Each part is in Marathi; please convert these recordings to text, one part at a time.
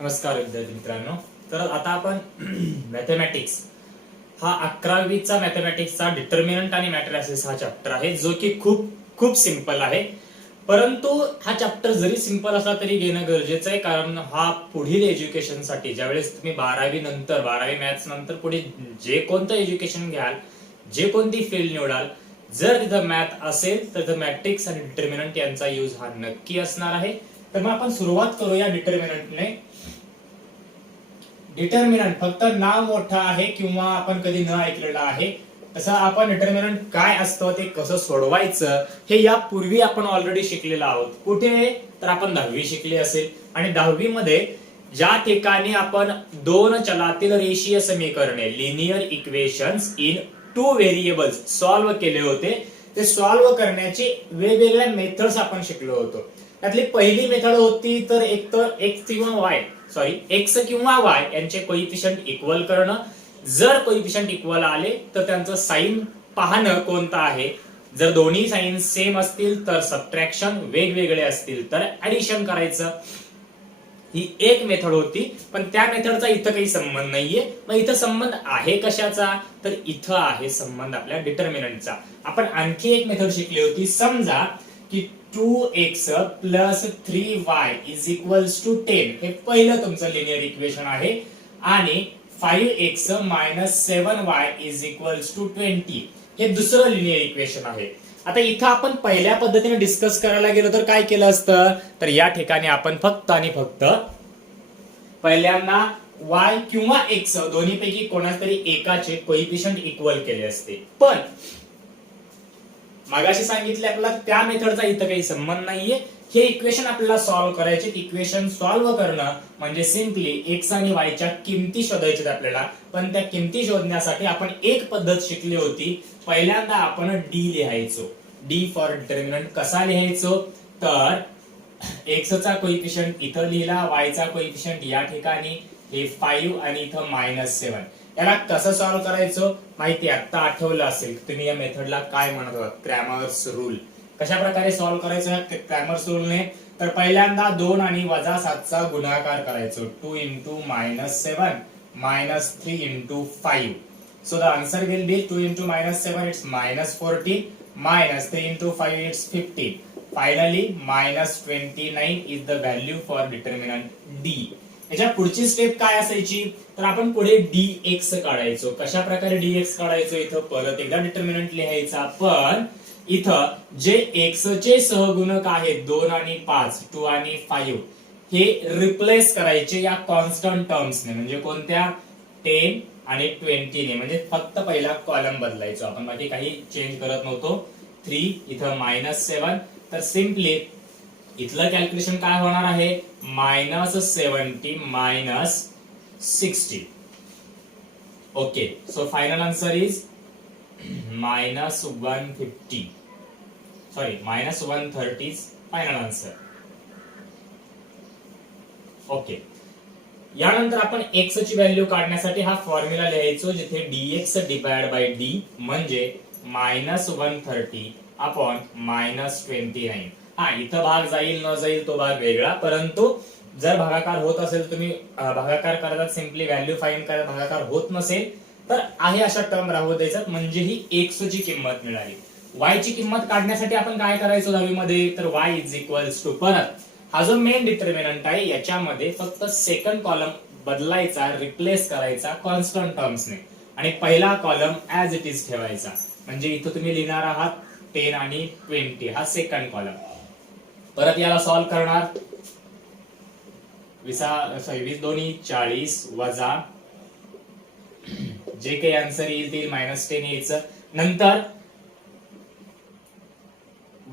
नमस्कार विद्यार्थी मित्रांनो. तर आता आपण मॅथमॅटिक्स हा 11वीचा मॅथमॅटिक्सचा डिटर्मिनंट आणि मॅट्रिसेस हा चॅप्टर आहे, जो की खूप खूप सिंपल आहे. परंतु हा चॅप्टर जरी सिंपल असला तरी घेणं गरजेचं आहे, कारण हा पुढील एज्युकेशनसाठी ज्यावेळेस तुम्ही 12वी मॅथ्स नंतर पुढे जे कोणतं एज्युकेशन घ्याल, जे कोणती फील्ड निवडाल, जर तिथं मॅथ असेल तर मॅट्रिक्स आणि डिटर्मिनंट यांचा यूज हा नक्की असणार आहे. तर मग आपण सुरुवात करूया डिटर्मिनंटने. डिटर्मिनंट फक्त नाव मोठं आहे किंवा आपण कधी न ऐकलेलं आहे, तसं आपण डिटर्मिनंट काय असतं ते कसं सोडवायचं हे यापूर्वी आपण ऑलरेडी शिकलेलो आहोत. कुठे तर आपण 10वी शिकली असेल, आणि 10वी मध्ये ज्या ठिकाणी आपण दोन चलातील रेषीय समीकरणे linear equations in 2 variables solve केले होते. ते सॉल्व्ह करण्याचे वेगवेगळ्या मेथड्स आपण शिकलो होतो. त्यातली पहिली मेथड होती तर एक तर एक्स किंवा वाय यांचे कोइफिशियंट इक्वल करणं. जर कोइफिशियंट इक्वल आले तर त्यांचं साइन पाहणं कोणतं आहे. जर दोन्ही साइन सेम असतील तर सबट्रॅक्शन, वेगवेगळे असतील तर ऍडिशन करायचं. ही एक मेथड होती, पण त्या मेथडचा इथं काही संबंध नाहीये. मग इथं संबंध आहे कशाचा, तर इथं आहे संबंध आपल्या डिटर्मिनंटचा. आपण आणखी एक मेथड शिकली होती. समजा की 2x plus 3y is equals to 10 हे पहिलं तुमचं लिनियर इक्वेशन आहे, आणि 5x minus 7y is equals to 20 हे दुसरं लिनियर इक्वेशन आहे. आता इथं आपण पहिल्या पद्धतीने डिस्कस करायला गेलो तर काय केलं असतं, तर या ठिकाणी आपण फक्त आणि फक्त पहिल्यांदा y किंवा x दोन्हीपैकी कोणाच तरी एकाचे कोइफिशियंट इक्वल केले असते. पण मागाशी सांगितले आपल्याला त्या मेथडचा इथं काही संबंध नाहीये. हे इक्वेशन आपल्याला सॉल्व्ह करायचे. इक्वेशन सॉल्व्ह करणं म्हणजे सिंपली x आणि y च्या किमती शोधायच्या आपल्याला. पण त्या किमती शोधण्यासाठी आपण एक पद्धत शिकली होती. पहिल्यांदा आपण d लिहायचो. d फॉर डिटर्मिनंट कसा लिहायचो, तर x चा कोइफिशियंट इथं लिहिला, y चा कोइफिशियंट या ठिकाणी हे 5 आणि इथं -7. याला कसं सॉल्व्ह करायचं माहिती आता आठवलं असेल तुम्ही या मेथडला काय म्हणत होता, क्रॅमर्स रूल. कशा प्रकारे सॉल्व्ह करायचं क्रॅमर्स रूलने, तर पहिल्यांदा 2 आणि -7 चा गुणाकार करायचो. 2 into -7 minus 3 into 5. So the answer will be 2 into -7 it's -14, minus 3 into 5 it's 15. Finally -29 is the value for determinant D. याच्या पुढची स्टेप काय असायची, तर आपण पुढे dx काढायचो. कशा प्रकारे dx काढायचो, इथं परत एकदा डिटर्मिनंट लिहायचा. पण इथं जे x चे सहगुणक आहेत 2 आणि 5, 2 आणि 5 हे रिप्लेस करायचे या कॉन्स्टंट टर्म्सने. म्हणजे कोणत्या, 10 आणि 20 ने. म्हणजे फक्त पहिला कॉलम बदलायचो आपण, बाकी काही चेंज करत नव्हतो. 3 इथं -7, तर सिंपली इथलं कॅल्क्युलेशन काय होणार आहे, -70 -60. Okay, so final answer is -150. Sorry -130 final answer. Okay, यानंतर आपण x ची व्हॅल्यू काढण्यासाठी हा फॉर्म्युला लिहायचो, जिथे dx डिवाइड बाय d म्हणजे -130 अपॉन -29. हा, इथं भाग जाईल न जाईल तो भाग वेगळा, परंतु जर भागाकार होत असेल, तुम्ही भागाकार करतात सिंपली व्हॅल्यू फाइंड करत, भागाकार होत नसेल तर आहे अशा टर्म राहू द्यायच्यात, म्हणजे ही x ची किंमत मिळाली. y ची किंमत काढण्यासाठी आपण काय करायचो 10वी मध्ये, तर y इज इक्वल्स टू, परत हा जो मेन डिटर्मिनंट आहे याच्यामध्ये फक्त सेकंड कॉलम बदलायचा, रिप्लेस करायचा कॉन्स्टंट टर्म्सने, आणि पहिला कॉलम ऍज इट इज ठेवायचा. म्हणजे इथं तुम्ही लिहिणार आहात 10 आणि 20 हा सेकंड कॉलम. परत याला सॉल्व्ह करणार, 20 दोन्ही 40 वजा जे काही आन्सर येईल ते -10 यायचं. नंतर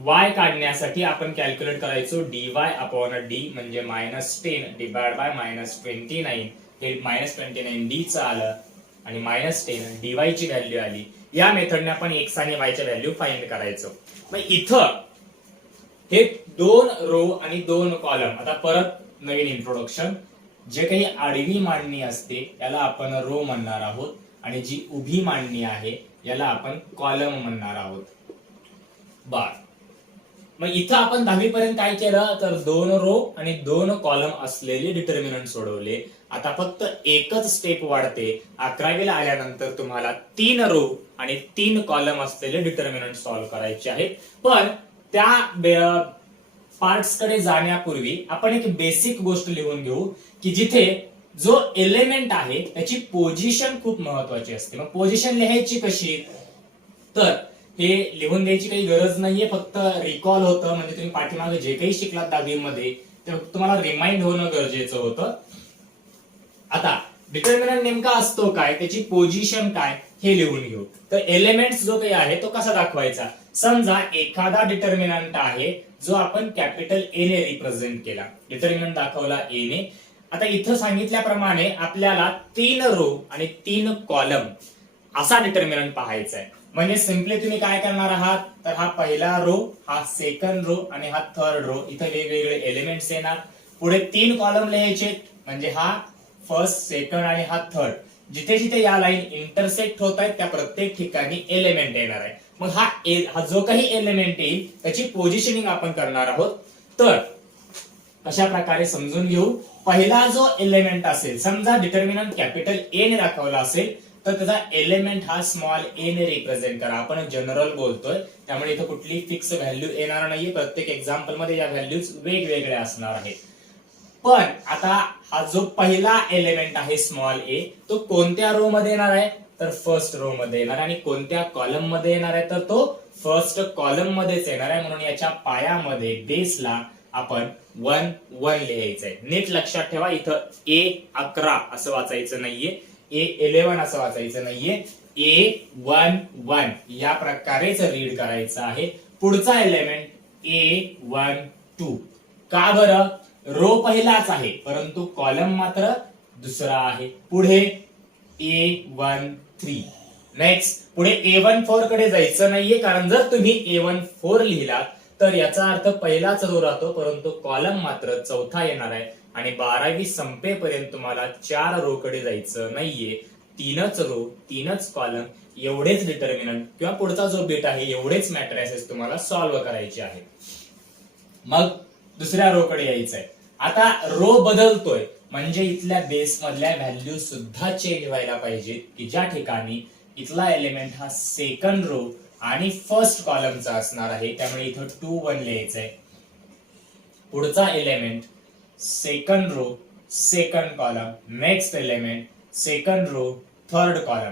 y काढण्यासाठी आपण कॅल्क्युलेट करायचो dy अपॉन d म्हणजे -10 डिवाइड बाय -29. हे -29 d चं आलं आणि -10 dy ची व्हॅल्यू आली. या मेथडने आपण x आणि y च्या व्हॅल्यू फाइंड करायचो. मग इथं हे 2 रो आणि 2 कॉलम. आता परत नवीन इंट्रोडक्शन, जे काही आडवी मांडणी असते याला आपण रो म्हणणार आहोत, आणि जी उभी मांडणी आहे याला आपण कॉलम म्हणणार आहोत. बार मग इथं आपण 10वी पर्यंत काय केलं तर 2 रो आणि 2 कॉलम असलेले डिटर्मिनंट सोडवले. आता फक्त एकच स्टेप वाढते. 11वीला आल्यानंतर तुम्हाला 3 रो आणि 3 कॉलम असलेले डिटर्मिनंट सॉल्व्ह करायचे आहेत. पण त्या पार्ट्स कडे जाण्यापूर्वी आपण एक बेसिक गोष्ट लिहून घेऊ की जिथे जो एलिमेंट आहे त्याची पोझिशन खूप महत्वाची असते. मग पोझिशन लिहायची कशी, तर हे लिहून द्यायची काही गरज नाहीये, फक्त रिकॉल होतं. म्हणजे तुम्ही पाठीमागे जे काही शिकलात 10वी मध्ये ते तुम्हाला रिमाइंड होणं गरजेचं होतं. आता डिटर्मिनंट नेमका असतो काय, त्याची पोझिशन काय हे लिहून घेऊ. तर एलिमेंट्स जो काही आहे तो कसा दाखवायचा. समजा एखादा डिटर्मिनंट आहे जो आपण कॅपिटल ए ने रिप्रेझेंट केला, डिटर्मिनंट दाखवला ए ने. आता इथं सांगितल्याप्रमाणे आपल्याला 3 रो आणि 3 कॉलम असा डिटर्मिनंट पाहायचा आहे. म्हणजे सिम्पली तुम्ही काय करणार आहात, तर हा पहिला रो, हा सेकंड रो आणि हा थर्ड रो, इथे वेगवेगळे एलिमेंट्स येणार. पुढे 3 कॉलम लिहायचे, म्हणजे हा फर्स्ट, सेकंड आणि हा थर्ड. जिथे जिथे या लाईन इंटरसेक्ट होत आहेत त्या प्रत्येक ठिकाणी एलिमेंट येणार आहे. मग हा जो काही एलिमेंट येईल त्याची पोझिशनिंग आपण करणार आहोत. तर अशा प्रकारे समजून घेऊ. पहिला जो एलिमेंट असेल, समजा डिटर्मिनंट कॅपिटल ए ने दाखवला असेल तर त्याचा एलिमेंट हा स्मॉल ए ने रिप्रेझेंट करा. आपण जनरल बोलतोय त्यामुळे इथं कुठली फिक्स व्हॅल्यू येणार नाहीये. प्रत्येक एक्झाम्पल मध्ये या व्हॅल्यूज वेगवेगळ्या असणार आहेत. पण आता हा जो पहिला एलिमेंट आहे स्मॉल ए, तो कोणत्या रो मध्ये येणार आहे, तर फर्स्ट रो मध्ये येणार. आणि कोणत्या कॉलम मध्ये येणार आहे, तर तो फर्स्ट कॉलम मध्येच येणार आहे. म्हणून याच्या पायामध्ये बेसला आपण 1 1 लिहायचंय. नीट लक्षात ठेवा, इथं A11 असं वाचायचं नाहीये, A11 असं वाचायचं नाहीये, A1 1 या प्रकारेच रीड करायचं आहे. पुढचा एलिमेंट A1 2. का बरं, रो पहिलाच आहे परंतु कॉलम मात्र दुसरा आहे. पुढे A1 3. नेक्स्ट पुढे A1 4 कडे जायचं नाहीये, कारण जर तुम्ही A1 4 लिहिला तर याचा अर्थ पहिलाच रो राहतो परंतु कॉलम मात्र चौथा येणार आहे. आणि 12वी संपेपर्यंत तुम्हाला 4 रो कडे जायचं नाहीये. 3च रो 3च कॉलम एवढेच डिटर्मिनंट किंवा पुढचा जो बिट आहे एवढेच मॅट्रिसेस तुम्हाला सॉल्व्ह करायचे आहे. मग दुसऱ्या रो कडे यायचंय. आता रो बदलतोय म्हणजे इथल्या बेस मधल्या व्हॅल्यू सुद्धा चेंज व्हायला पाहिजे, की ज्या ठिकाणी इथला एलिमेंट हा सेकंड रो आणि फर्स्ट कॉलमचा असणार आहे. त्यामुळे इथं 2 1 लिहायचंय. पुढचा element second row second column, next element second row third column.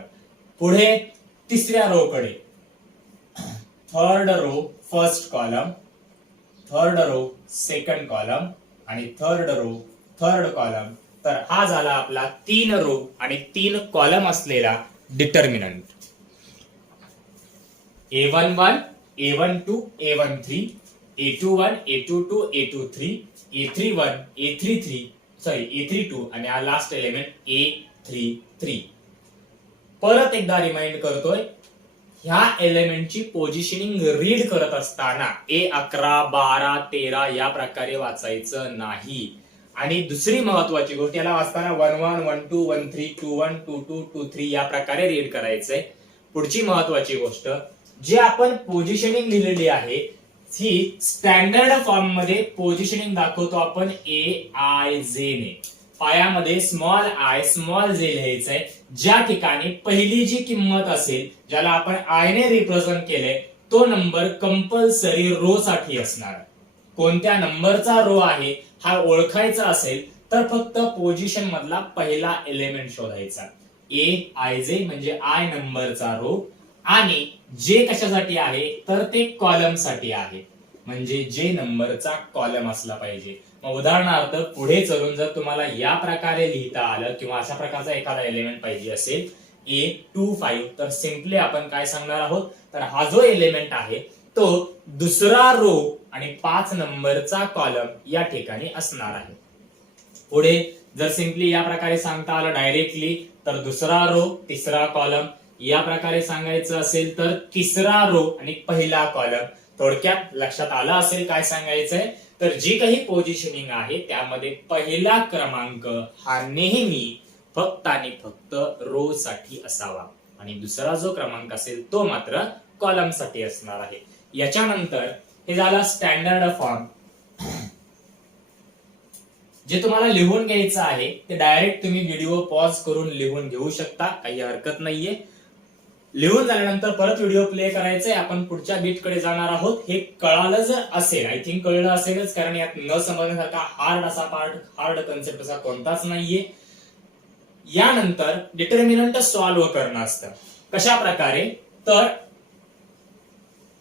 पुढे तिसऱ्या रो कडे third row first column, third row second column आणि थर्ड रो थर्ड कॉलम. तर हा झाला आपला 3 रो आणि 3 कॉलम असलेला determinant. A11, A12, A13, A21, A22, A23, A31, A33, A32 आणि हा लास्ट एलिमेंट A33. परत एकदा रिमाइंड करतोय, ह्या एलिमेंटची पोझिशनिंग रीड करत असताना A11, 12, 13 या प्रकारे वाचायचं नाही. आणि दुसरी महत्वाची गोष्ट, याला वाचताना 1 1 1 2 1 3 2 1 2 2 2 3 या प्रकारे रीड करायचंय. पुढची महत्वाची गोष्ट, जे आपण पोझिशनिंग लिहिलेली आहे ही स्टँडर्ड फॉर्म मध्ये पोझिशनिंग दाखवतो आपण AIJ ने. पायामध्ये स्मॉल आय स्मॉल जे लिहायचंय. ज्या ठिकाणी पहिली जी किंमत असेल ज्याला आपण आय ने रिप्रेझेंट केले तो नंबर कंपल्सरी रो साठी असणार. कोणत्या नंबरचा रो आहे हा ओळखायचा असेल तर फक्त पोझिशन मधला पहिला एलिमेंट शोधायचा. AIJ म्हणजे आय नंबरचा रो आणि जे कशासाठी आहे तर ते कॉलम साठी आहे, म्हणजे जे नंबरचा कॉलम असला पाहिजे. मग उदाहरणार्थ पुढे चलून जर तुम्हाला या प्रकारे लिहिता आलं किंवा अशा प्रकारचा एखादा एलिमेंट पाहिजे असेल A25 तर सिम्पली आपण काय सांगणार आहोत, तर हा जो एलिमेंट आहे तो दुसरा रो आणि 5 नंबरचा कॉलम या ठिकाणी असणार आहे. पुढे जर सिम्पली या प्रकारे सांगता आलं डायरेक्टली तर दुसरा रो तिसरा कॉलम. या प्रकारे सांगायचं असेल तर तिसरा रो आणि पहिला कॉलम. थोडक्यात लक्षात आलं असेल काय सांगायचंय, तर जी काही पोझिशनिंग आहे त्यामध्ये पहिला क्रमांक हा नेहमी फक्त आणि फक्त रो साठी असावा आणि दुसरा जो क्रमांक असेल तो मात्र कॉलम साठी असणार आहे. याच्यानंतर हे झालं स्टँडर्ड फॉर्म. जे तुम्हाला लिहून घ्यायचं आहे ते डायरेक्ट तुम्ही व्हिडिओ पॉज करून लिहून घेऊ शकता, काही हरकत नाहीये. लिहून झाल्यानंतर परत व्हिडिओ प्ले करायचंय, आपण पुढच्या बीट कडे जाणार आहोत. हे कळालं जर असेल, आय थिंक कळलं असेलच, कारण यात न समजण्यासारखा हार्ड कन्सेप्ट असा कोणताच नाहीये. यानंतर डिटर्मिनंट सॉल्व्ह करणं असतं. कशा प्रकारे? तर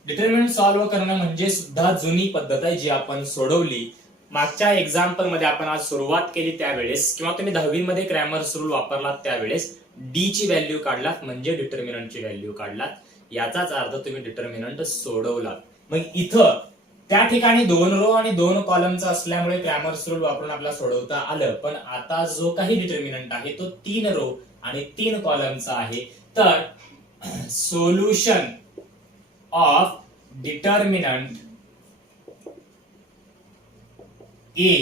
डिटर्मिनंट सॉल्व्ह करणं म्हणजे सुद्धा जुनी पद्धत आहे जी आपण सोडवली. मागच्या एक्झाम्पल मध्ये आपण आज सुरुवात केली त्यावेळेस, किंवा तुम्ही 10वी मध्ये क्रॅमर्स रूल वापरलात त्यावेळेस डी ची व्हॅल्यू काढलात म्हणजे डिटर्मिनंटची व्हॅल्यू काढलात, याचाच अर्थ तुम्ही डिटर्मिनंट सोडवलात. मग इथं त्या ठिकाणी 2 रो आणि 2 कॉलमचा असल्यामुळे क्रॅमर्स रूल वापरून आपल्याला सोडवता आलं. पण आता जो काही डिटर्मिनंट आहे तो 3 रो आणि 3 कॉलमचा आहे. तर solution of determinant A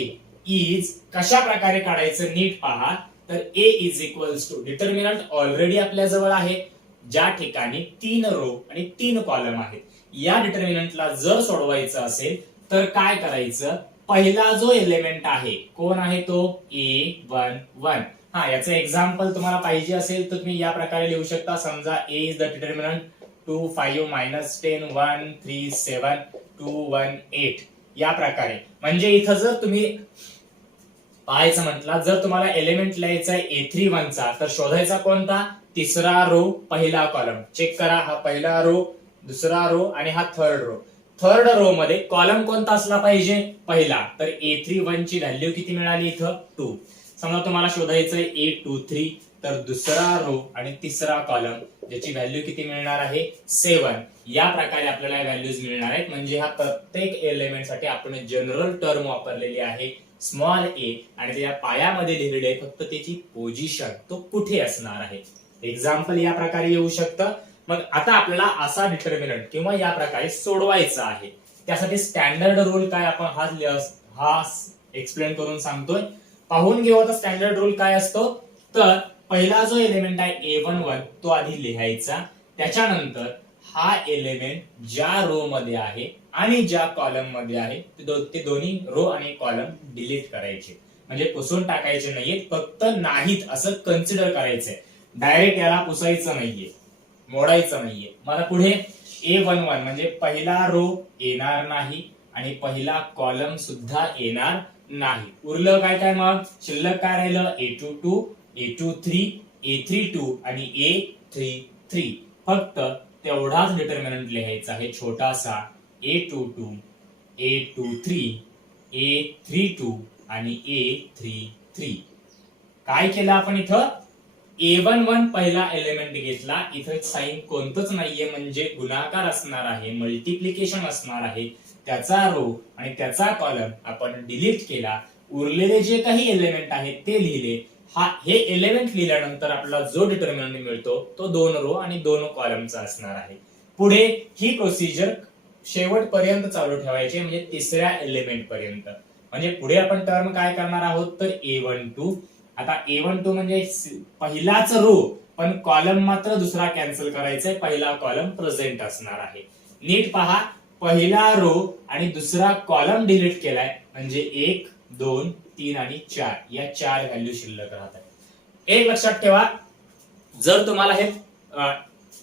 is कशा प्रकारे काढायचं नीट पहा. तर A is equals to determinant already आपल्या जवळ आहे, ज्या ठिकाणी 3 रो आणि 3 कॉलम आहेत. या डिटर्मिनंटला जर सोडवायचं असेल तर काय करायचं? पहिला जो एलिमेंट आहे, कोण आहे तो? A11. हा, याचं एक्झाम्पल तुम्हाला पाहिजे असेल तर तुम्ही या प्रकारे लिहू शकता. समजा ए इज द डिटर्मिनंट 2 5 -10 1 3 7 2 1 8. या प्रकारे. म्हणजे इथं जर तुम्ही पाहायचं म्हटलं, जर तुम्हाला एलिमेंट लिहायचा आहे A31 चा, तर शोधायचा कोणता? तिसरा रो पहिला कॉलम. चेक करा, हा पहिला रो, दुसरा रो आणि हा थर्ड रो. थर्ड रो मध्ये कॉलम कोणता असला पाहिजे? पहिला. तर A31 ची व्हॅल्यू किती मिळाली इथं? 2. समजा तुम्हाला शोधायचंय A23, तर दुसरा रो आणि तिसरा कॉलम ज्याची व्हॅल्यू किती मिळणार आहे? 7. या प्रकारे आपल्याला व्हॅल्यूज मिळणार आहेत. म्हणजे ह्या प्रत्येक एलिमेंट साठी आपण जनरल टर्म वापरलेली आहे स्मॉल ए, आणि त्या पायामध्ये लिहिलेले आहे फक्त त्याची पोझिशन, तो कुठे असणार आहे. एक्झाम्पल या प्रकारे येऊ शकतं. मग आता आपल्याला असा डिटर्मिनंट किंवा या प्रकारे सोडवायचा आहे. त्यासाठी स्टँडर्ड रूल काय आपण हा एक्सप्लेन करून सांगतोय. पाहून घेऊ आता स्टँडर्ड रूल काय असतो. तर पहिला जो एलिमेंट आहे A11 तो आधी लिहायचा. त्याच्यानंतर हा एलिमेंट ज्या रो मध्ये आहे आणि ज्या कॉलम मध्ये आहे ते दोन्ही रो आणि कॉलम डिलीट करायचे. म्हणजे पुसून टाकायचे नाहीये, फक्त नाहीत असं कन्सिडर करायचंय. डायरेक्ट याला पुसायचं नाहीये, मोडायचं नाहीये. मला पुढे A11 म्हणजे पहिला रो येणार नाही आणि पहिला कॉलम सुद्धा येणार नाही. उरलं काय काय? मग शिल्लक काय राहिलं? A22, A23, A32 आणि A33. फक्त तेवढाच डिटर्मिनंट लिहायचा आहे छोटासा. A22, A23, A32 आणि A33. काय केलं आपण इथं? A11 पहिला एलिमेंट घेतला. इथं साइन कोणतंच नाहीये, म्हणजे गुणाकार असणार आहे, मल्टिप्लिकेशन असणार आहे. त्याचा रो आणि त्याचा कॉलम आपण डिलीट केला. उरलेले जे काही एलिमेंट आहेत ते लिहिले. हे एलिमेंट लिहिल्यानंतर आपल्याला जो डिटर्मिनंट मिळतो तो 2 रो आणि 2 कॉलमचा असणार आहे. पुढे ही प्रोसिजर शेवटपर्यंत चालू ठेवायची, म्हणजे तिसऱ्या एलिमेंट पर्यंत. म्हणजे पुढे आपण टर्म काय करणार आहोत? तर A12. आता A12 म्हणजे पहिलाच रो, पण कॉलम मात्र दुसरा कॅन्सल करायचा आहे. पहिला कॉलम प्रेझेंट असणार आहे. नीट पहा, पहिला रो आणि दुसरा कॉलम डिलीट केलाय, म्हणजे 1 2 3 आणि 4 या 4 व्हॅल्यू शिल्लक राहतात. एक लक्षात ठेवा, जर तुम्हाला हे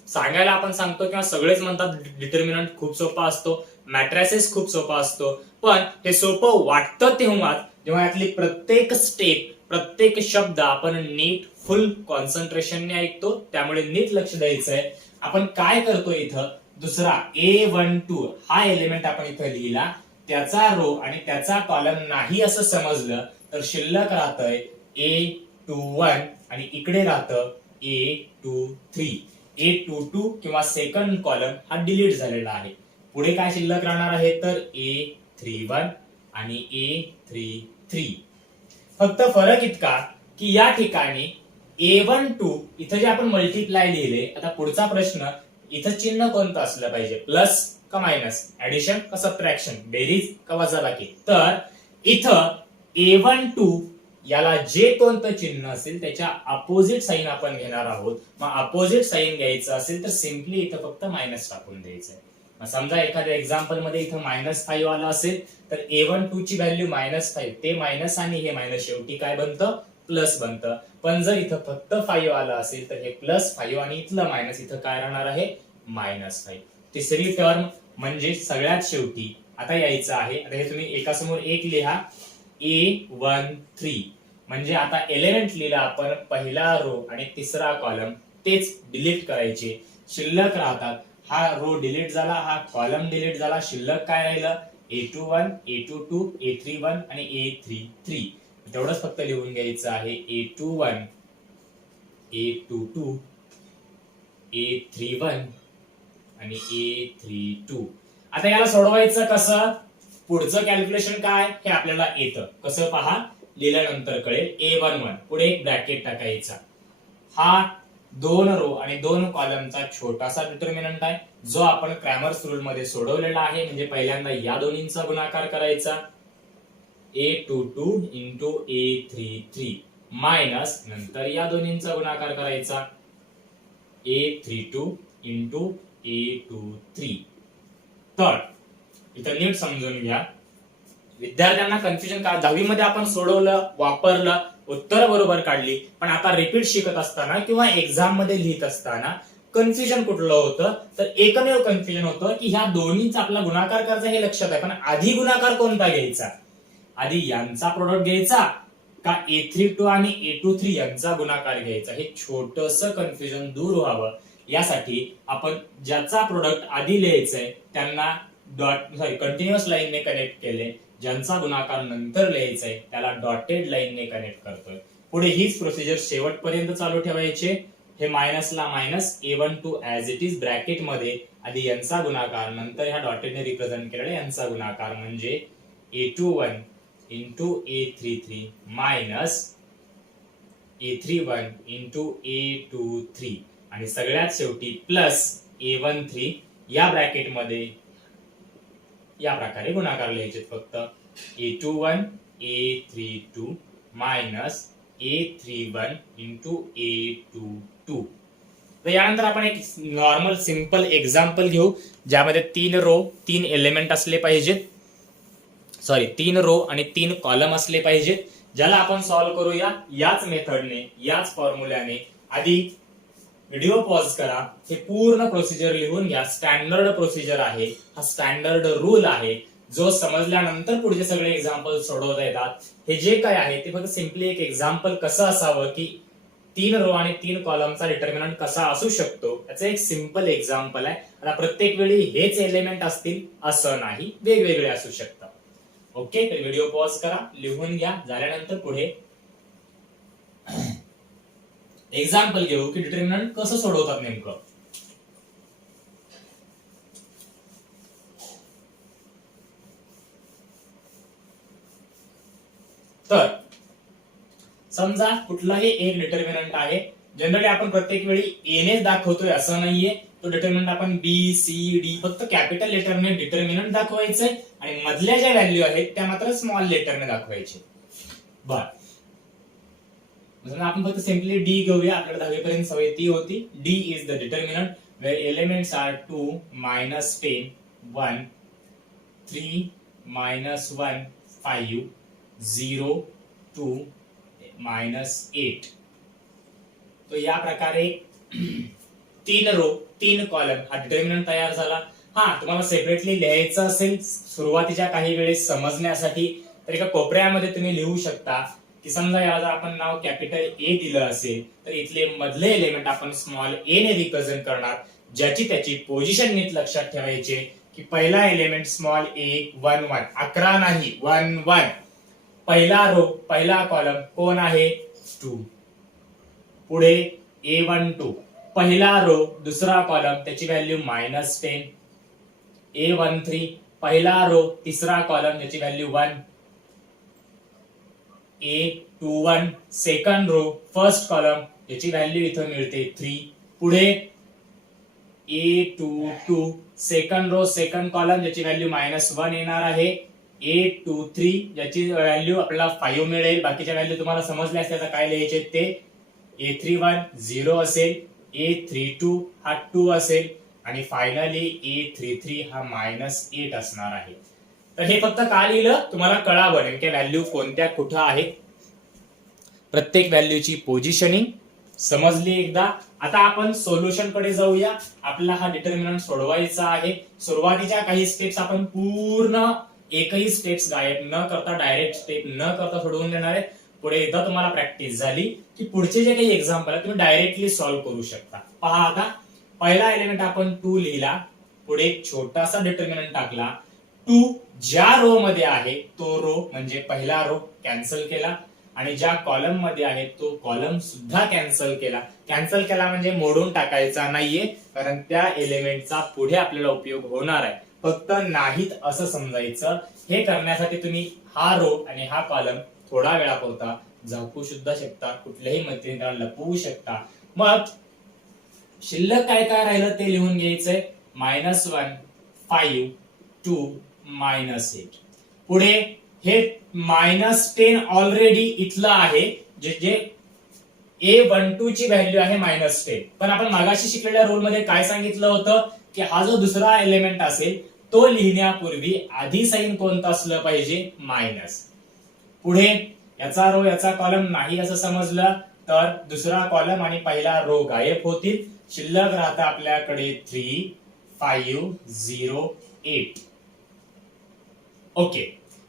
सांगायला आपण सांगतो किंवा सगळेच म्हणतात डिटर्मिनंट खूप सोपा असतो, मॅट्रिसेस खूप सोपा असतो, पण हे सोपं वाटतं तेव्हा जेव्हा यातली प्रत्येक स्टेप, प्रत्येक शब्द आपण नीट फुल कॉन्सन्ट्रेशनने ऐकतो. त्यामुळे नीट लक्ष द्यायचंय. आपण काय करतो इथं? दुसरा A12 हा एलिमेंट आपण इथं लिहिला, त्याचा रो आणि त्याचा कॉलम नाही असं समजलं तर शिल्लक राहतंय A21 आणि इकडे राहतं A23. A22 किंवा सेकंड कॉलम हा डिलीट झालेला आहे. पुढे काय शिल्लक राहणार आहे? तर A31 आणि A33. फक्त फरक इतका की या ठिकाणी A12 इथं जे आपण मल्टिप्लाय लिहिले. आता पुढचा प्रश्न, इथं चिन्ह कोणतं असलं पाहिजे? प्लस का मायनस? ऍडिशन का सबट्रॅक्शन? बेरीज का वजाबाकी? तर इथं A12 याला जे कोणतं चिन्ह असेल त्याच्या अपोजिट साइन आपण घेणार आहोत. मग अपोजिट साइन घ्यायचं असेल तर सिम्पली इथं फक्त मायनस टाकून द्यायचंय. समजा एखाद्या एक्झाम्पल मध्ये इथं -5 आलं असेल तर A12 ची व्हॅल्यू -5, ते मायनस आणि हे मायनस शेवटी काय बनतं, प्लस बनतं. पण जर इथं फक्त 5 आलं असेल तर हे +5 आणि इथलं मायनस, इथं काय राहणार आहे, -5. तिसरी टर्म म्हणजे सगळ्यात शेवटी आता यायचं आहे. आता हे तुम्ही एकासमोर एक लिहा, A13 म्हणजे आता एलिमेंट लिहिला आपण, पहिला रो आणि तिसरा कॉलम तेच डिलीट करायचे, शिल्लक राहतात. हा रो डिलीट झाला, हा कॉलम डिलीट झाला, शिल्लक काय राहिलं, A21, A22, A31 आणि A33. तेवढंच फक्त लिहून घ्यायचं आहे, A21, A22, A31 आणि A32. आता याला सोडवायचं कसं, पुढचं कॅल्क्युलेशन काय हे आपल्याला येतं. कसं पहा, लिहिल्यानंतर कळेल. A11 पुढे एक ब्रॅकेट टाकायचा. हा 2 रो आणि 2 कॉलमचा छोटासा डिटर्मिनंट आहे, जो आपण क्रॅमर्स रूल मध्ये सोडवलेला आहे. म्हणजे पहिल्यांदा या दोन्हींचा गुणाकार करायचा, A22 इंटू A33 मायनस, नंतर या दोन्हींचा गुणाकार करायचा, A32 इंटू A23. तर इथं नीट समजून घ्या, विद्यार्थ्यांना कन्फ्युजन का, 10वी मध्ये आपण सोडवलं, वापरलं, उत्तर बरोबर काढली, पण आता रिपीट शिकत असताना किंवा एक्झाम मध्ये लिहित असताना कन्फ्युजन कुठलं होतं, तर एकमेव कन्फ्युजन होतं की ह्या दोन्हीचा आपला गुणाकार करायचा हे लक्षात आहे, पण आधी गुणाकार कोणता घ्यायचा, आधी यांचा प्रोडक्ट घ्यायचा का A32 आणि A23 यांचा गुणाकार घ्यायचा. हे छोटंसं कन्फ्युजन दूर व्हावं यासाठी आपण ज्याचा प्रोडक्ट आधी लिहायचंय त्यांना कंटिन्युअस लाईनने कनेक्ट केले, ज्यांचा गुणाकार नंतर लिहायचाय त्याला डॉटेड लाईनने कनेक्ट करतोय. पुढे हीच प्रोसिजर शेवटपर्यंत चालू ठेवायचे. हे मायनसला minus, A12 as it is bracket मध्ये, आधी यांचा गुणाकार, नंतर ह्या डॉटेडने रिप्रेझेंट केलेला यांचा गुणाकार, म्हणजे A21 into A33 minus A31 into A23 आणि सगळ्यात शेवटी प्लस A13 या ब्रॅकेट मध्ये या प्रकारे गुणाकार लिहायचे. फक्त A21 A32 minus A31 into A22. तर यानंतर आपण एक नॉर्मल सिंपल एक्झाम्पल घेऊ, ज्यामध्ये 3 रो 3 एलिमेंट असले पाहिजेत, 3 रो आणि 3 कॉलम असले पाहिजेत, ज्याला आपण सॉल्व्ह करूया याच मेथडने, याच फॉर्म्युल्याने. आधी व्हिडिओ पॉज करा, हे पूर्ण प्रोसिजर लिहून घ्या. स्टँडर्ड प्रोसिजर आहे, हा स्टँडर्ड रूल आहे, जो समजल्यानंतर पुढचे सगळे एक्झाम्पल सोडवता येतात. हे जे काय आहे ते फक्त सिम्पली एक एक्झाम्पल कसं असावं, की 3 रो आणि 3 कॉलमचा डिटर्मिनंट कसा असू शकतो याचं एक सिंपल एक्झाम्पल आहे. आता प्रत्येक वेळी हेच एलिमेंट असतील असं नाही, वेगवेगळे असू शकतात. ओके, तर व्हिडिओ पॉज करा, लिहून घ्या. झाल्यानंतर पुढे एक्झाम्पल घेऊ की डिटर्मिनंट कसं सोडवतात नेमकं. तर समजा कुठलाही एक डिटर्मिनंट आहे. जनरली आपण प्रत्येक वेळी ए ने दाखवतोय असं नाहीये. तो डिटर्मिनंट आपण बी, सी, डी फक्त कॅपिटल लेटरने डिटर्मिनंट दाखवायचंय आणि मधल्या ज्या व्हॅल्यू आहेत त्या मात्र स्मॉल लेटरने दाखवायचे. बर, आपण फक्त सिम्पली डी घेऊया, आपल्याला 10वी पर्यंत सवय ती होती. D is the determinant where elements are 2, -10, 1, 3, -1, 5, 0, 2, -8. तो या प्रकारे 3 रो 3 कॉलम हा डिटर्मिनंट तयार झाला. हा, तुम्हाला सेपरेटली लिहायचं असेल सुरुवातीच्या काही वेळेस समजण्यासाठी तर एका कोपऱ्यामध्ये तुम्ही लिहू शकता की समजा याला जर आपण नाव कॅपिटल ए दिलं असेल तर इथले मधले एलिमेंट आपण स्मॉल ए ने रिप्रेझेंट करणार, ज्याची त्याची पोझिशन नीट लक्षात ठेवायचे की पहिला एलिमेंट स्मॉल ए 1 1, 11 नाही 1 1. पहिला रो पहिला कॉलम कोण आहे 2. पुढे A12 पहिला रो दुसरा कॉलम त्याची व्हॅल्यू -10. A13 पहिला रो तिसरा कॉलम त्याची value 1. A21 second row first column याची व्हॅल्यू इथं मिळते 3. पुढे A22 second row second column ज्याची व्हॅल्यू -1 येणार आहे. A23 ज्याची व्हॅल्यू आपल्याला 5 मिळेल. बाकीच्या व्हॅल्यू तुम्हाला समजल्या असल्या तर काय लिहायचे ते. A31 0 असेल. A32 हा 2 असेल आणि फायनली A33 हा -8 असणार आहे. तर हे फक्त का लिहिलं तुम्हाला कळावं नेमक्या व्हॅल्यू कोणत्या कुठं आहेत, प्रत्येक व्हॅल्यूची पोझिशनिंग समजली एकदा. आता आपण सोल्युशन कडे जाऊया. आपल्याला हा डिटर्मिनंट सोडवायचा आहे. सुरुवातीच्या काही स्टेप्स आपण पूर्ण एकही स्टेप्स गायब न करता, डायरेक्ट स्टेप न करता सोडवून देणार आहे. पुढे एकदा तुम्हाला प्रॅक्टिस झाली की पुढचे जे काही एक्झाम्पल आहे तुम्ही डायरेक्टली सॉल्व्ह करू शकता. पहा आता पहिला एलिमेंट आपण 2 लिहिला, पुढे एक छोटासा डिटर्मिनंट टाकला. 2 ज्या रो मध्ये आहे तो रो म्हणजे पहिला रो कॅन्सल केला आणि ज्या कॉलम मध्ये आहे तो कॉलम सुद्धा कॅन्सल केला. कॅन्सल केला म्हणजे मोडून टाकायचा नाहीये, कारण त्या एलिमेंटचा पुढे आपल्याला उपयोग होणार आहे, फक्त नाहीत असं समजायचं. हे करण्यासाठी तुम्ही हा रो आणि हा कॉलम थोडा वेळापुरता झाकू सुद्धा शकता, कुठल्याही मध्यंतराला लपवू शकता. मग शिल्लक काय काय राहिलं ते लिहून घ्यायचंय. -1 5 2 -8. पुढे हे -10 ऑलरेडी इथलं आहे, जे A12 ची व्हॅल्यू आहे -10. पण आपण मागाशी शिकलेल्या रूल मध्ये काय सांगितलं होतं की हा जो दुसरा एलिमेंट असेल तो लिहिण्यापूर्वी आधी साइन कोणतं असलं पाहिजे, मायनस. पुढे याचा रो याचा कॉलम नाही असं समजलं तर दुसरा कॉलम आणि पहिला रो गायब होतील. शिल्लक राहतं आपल्याकडे 3 5 0 8. ओके.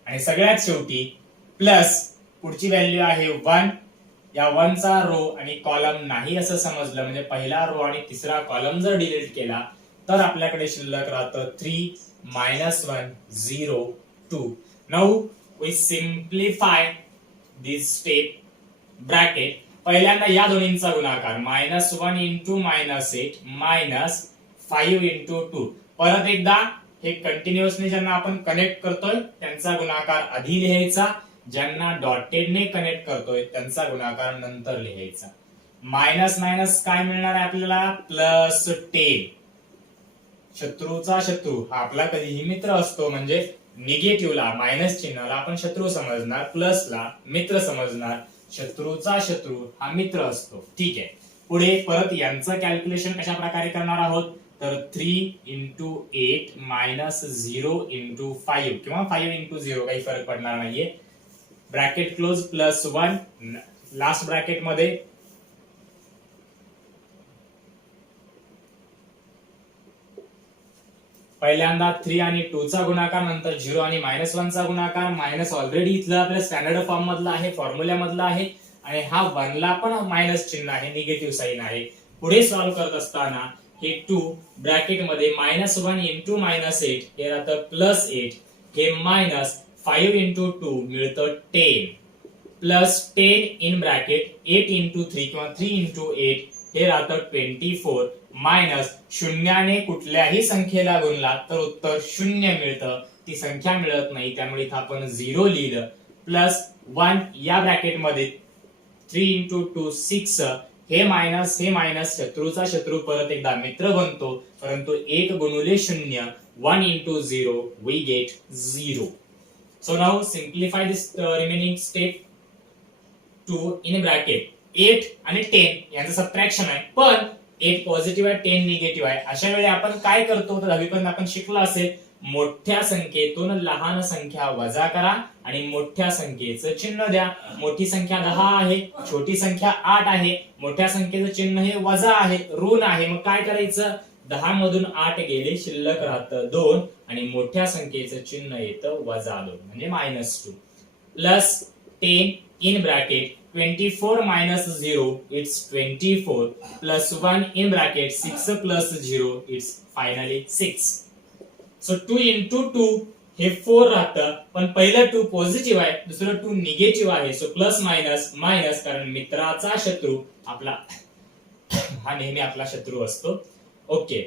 आणि सगळ्यात शेवटी प्लस पुढची व्हॅल्यू आहे 1. या 1 चा रो आणि कॉलम नाही असं समजलं म्हणजे पहिला रो आणि तिसरा कॉलम जर डिलीट केला तर आपल्याकडे शिल्लक राहतं 3 -1 0 2. Now we simplify this step. Bracket पहिल्यांदा या दोन्हींचा गुणाकार -1 इंटू -8 -5 इंटू 2. परत एकदा हे कंटिन्युअसली ज्यांना आपण कनेक्ट करतोय त्यांचा गुणाकार आधी लिहायचा, ज्यांना डॉटेडने कनेक्ट करतोय त्यांचा गुणाकार नंतर लिहायचा. मायनस मायनस काय मिळणार आहे आपल्याला, +10. शत्रूचा शत्रू हा आपला कधीही मित्र असतो, म्हणजे निगेटिव्हला मायनस चिन्हाला आपण शत्रू समजणार, प्लसला मित्र समजणार. शत्रूचा शत्रू हा मित्र असतो. ठीक आहे. पुढे परत यांचं कॅल्क्युलेशन कशा प्रकारे करणार आहोत तर 3 इंटू 8 -0 इंटू 5 किंवा 5 इंटू 0 काही फरक पडणार नाहीये. ब्रॅकेट क्लोज +1 लास्ट ब्रॅकेट मध्ये पहिल्यांदा 3 आणि 2 चा गुणाकार, नंतर 0 आणि -1 चा गुणाकार. मायनस ऑलरेडी इथलं आपल्या स्टँडर्ड फॉर्म मधला आहे, फॉर्म्युला मधला आहे आणि हा 1 ला पण मायनस चिन्ह आहे, निगेटिव्ह साइन आहे. पुढे सॉल्व्ह करत असताना हे 2 ब्रॅकेट मध्ये -1 इंटू -8 हे राहतं +8. हे -5 इंटू 2 मिळतं 10 +10 इन ब्रॅकेट 8 इंटू 3 किंवा 3 इंटू 8 हे राहतं 24 मायनस शून्याने कुठल्याही संख्येला गुणला तर उत्तर 0 मिळतं. ती संख्या मिळत नाही त्यामुळे इथं आपण 0 लिहिलं. +1 या ब्रॅकेट मध्ये 3 इंटू 2 6. हे मायनस शत्रूचा शत्रू परत एकदा मित्र बनतो, परंतु 1 गुणुले 0 1 into 0 we get 0. So now simplify this remaining step. 2 in bracket 8 आणि 10 यांचं सबट्रॅक्शन आहे, पण 8 पॉझिटिव्ह आहे 10 निगेटिव्ह आहे. अशा वेळी आपण काय करतो तर दहावीपर्यंत आपण शिकलो असेल, मोठ्या संख्येतून लहान संख्या वजा करा आणि मोठ्या संख्येचं चिन्ह द्या. मोठी संख्या 10 आहे, छोटी संख्या 8 आहे. मोठ्या संख्येचं चिन्ह हे वजा आहे, ऋण आहे. मग काय करायचं, 10 मधून 8 गेले, शिल्लक राहतं 2 आणि मोठ्या संख्येचं चिन्ह येतं -2 म्हणजे -2. +10 in bracket 24 - 0 it's 24 +1 in bracket 6 + 0 it's finally 6. So 2 into 2 हे 4 राहतं, पण पहिलं 2 पॉझिटिव्ह आहे, दुसरं 2 निगेटिव्ह आहे. सो प्लस मायनस मायनस, कारण मित्राचा शत्रू आपला हा नेहमी आपला शत्रू असतो. Okay.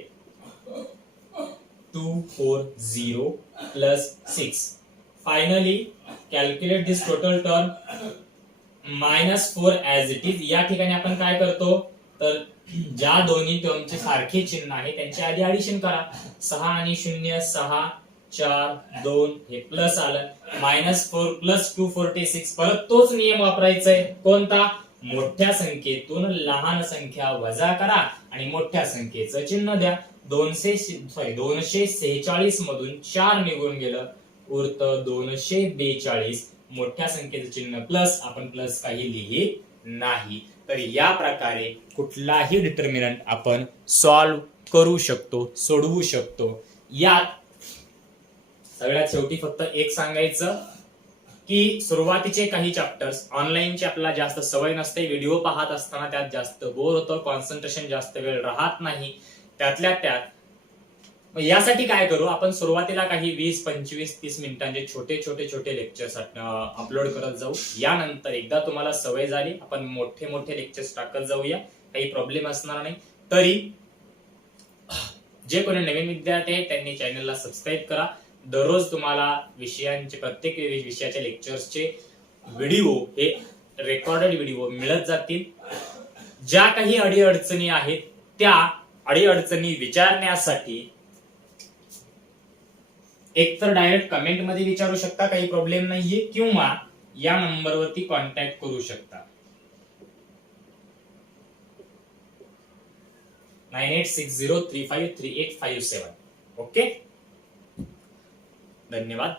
2 4 0 +6. Finally calculate this total term. -4 as it is. या ठिकाणी आपण काय करतो तर ज्या दोन्ही टर्मचे सारखे चिन्ह आहे त्यांच्या आधी ऍडिशन करा. 6 आणि 0 6 4 2 हे प्लस आलं. -4 + 2 46. परत तोच नियम वापरायचा आहे. कोणता, मोठ्या संख्येतून लहान संख्या वजा करा आणि मोठ्या संख्येचं चिन्ह द्या. 246 मधून 4 निघून गेलं, उरतं 242. मोठ्या संख्येचं चिन्ह प्लस, आपण प्लस काही लिहित नाही. तर या प्रकारे कुठलाही डिटर्मिनंट आपण सॉल्व्ह करू शकतो, सोडवू शकतो. यात सगळ्यात शेवटी फक्त एक सांगायचं की सुरुवातीचे काही चॅप्टर्स ऑनलाईनची आपल्याला जास्त सवय नसते, व्हिडिओ पाहत असताना त्यात जास्त बोर होतं, कॉन्सन्ट्रेशन जास्त वेळ राहत नाही. त्यातल्या त्यात यासाठी काय करू, आपण सुरुवातीला काही 20, 25, 30 मिनिटांचे छोटे छोटे छोटे लेक्चर्स अपलोड करत जाऊ. यानंतर एकदा तुम्हाला सवय झाली, आपण मोठे मोठे लेक्चर्स टाकत जाऊया, काही प्रॉब्लेम असणार नाही. तरी जे कोणी नवीन विद्यार्थी आहेत त्यांनी चॅनलला सबस्क्राईब करा. दररोज तुम्हाला विषयांचे, प्रत्येक विषयाच्या लेक्चर्सचे व्हिडिओ, हे रेकॉर्डेड व्हिडिओ मिळत जातील. ज्या काही अडीअडचणी आहेत त्या अडीअडचणी विचारण्यासाठी एकतर डायरेक्ट कमेंट मध्ये विचारू शकता, काही प्रॉब्लेम नाहीये, किंवा या नंबरवरती कॉन्टॅक्ट करू शकता 9860353857. ओके, धन्यवाद.